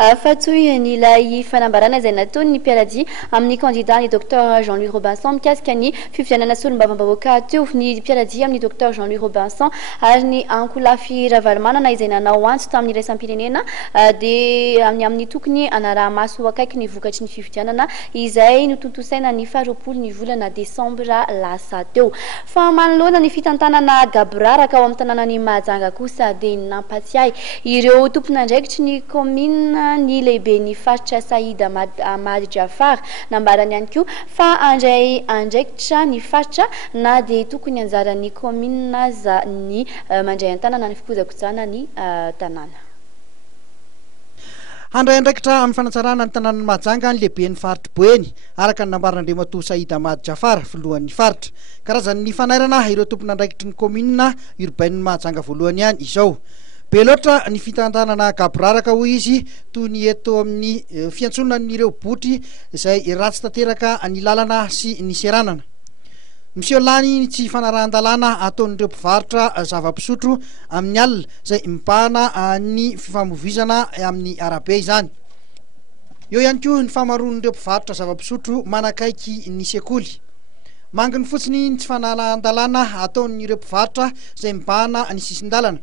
fatsoy ilay fanambarana izay nataony ny mpialadia amin'ny candidat ny docteur Jean-Louis Robinson mikasika ny fifidianana solombavam-bahoaka teo ny mpialadia amin'ny docteur Jean-Louis Robinson ary ny ankolafy Ravalomanana izay nanao antso tamin'ny iraisam-pirenena dia amin'ny tokony anaramaso akaiky ny vokatry ny fifidianana izay notontosaina ny 20 ny volana Desambra lasa teo. Fa manoloana ny fitantanana gabraraka ao amin'ny tanànan'ny Mahajanga kosa dia nampatsiahy ireo tompon'andraikitry ny commune ny lehibe ny faritra Saïd Ahmad Jafar nambarany ihany koa fa andray andraikitra ny faritra na dia tokony anjaran'ny commune za ny mandray an-tanàna ny fikojakojana ny tanàna. Handray andraikitra amin'ny fanatsarana ny tanànan'ny Mahajanga ny lehibe ny faritra Boeny araka ny nambaran'Andriamatoa Saïd Ahmad Jafar filohan'ny faritra. Karazan'ny fanairana ireo tompon'andraikitry ny commune urbaine Mahajanga voalohany ihany izao. Be loatra ny fitantanana gabraraka hoy izy toy ny eto amin'ny fiantsonan'ireo botry izay ratsy tanteraka ny lalana sy ny seranana. Monsieur Lany tsy fanarahan-dalàna ataon'ireo mpivarotra zava-pisotro amin'ny alina izay mibahana ny fifamoivoizana amin'ny arabe izany. Eo ihany koa ny famaroan'ireo mpivarotra zava-pisotro manakaiky ny sekoly. Manginy fotsiny ny tsy fanarahan-dalàna ataon'ireo mpivarotra izay mibahana ny sisin-dalana.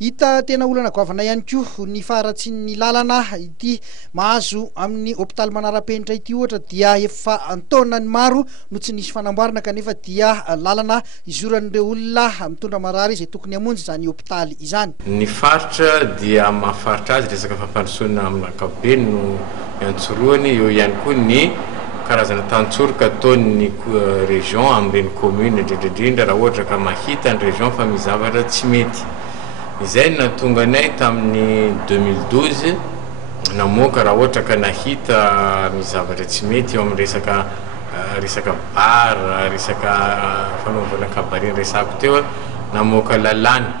Hita tena olana goavana ihany koa ny faharatsian'ny lalana ity mahazo amin'ny hôpitaly manara-penitra ity ohatra dia efa antaonany maro no tsy nisy fanamboarana kanefa dia lalana izoran'ireo olona mitondra marary izay tokony hamonjy izany hôpitaly izany. Ny faritra dia mahafaritra azy resaka fampandrosoana amin'ny ankapobeny no iantsoroany, eo ihany koa ny karazana tantsoroka ataon'ny région amin'ireny commune indrindrindrindra raha ohatra ka mahita ny région fa mizavatra tsy mety. Izay natonga anay tamin'ny 2012 namoaka raha ohatra ka nahita mizavatra tsy mety eo amin'ny resaka bar, resaka fanaovana kabaret resako teo, namoaka lalàna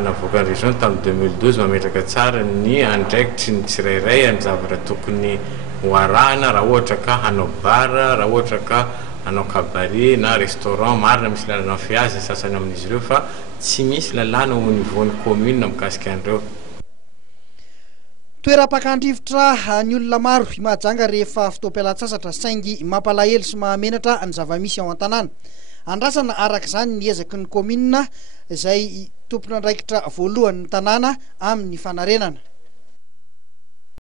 navoaka ny région tamin'ny 2012 mametraka tsara ny andraikitry ny tsirairay ny zavatra tokony hoarahana raha ohatra ka hanao bar, raha ohatra ka hanao kabaret na restaurant, marina misy lalana fiazy sasany amin'izy ireo fa tsy misy lalàna au niveau-ny commune mikasika an'ireo. Toeram-pakandrivotra ny olona maro i Mahajanga rehefa fotoam-pialan-tsasatra saingy mampalahelo sy mahamenatra ny zava-misy ao an-tanàna. Andrasana araka izany ny ezaky ny commune izay tompon'andraikitra voalohany ny tanàna amin'ny fanarenana.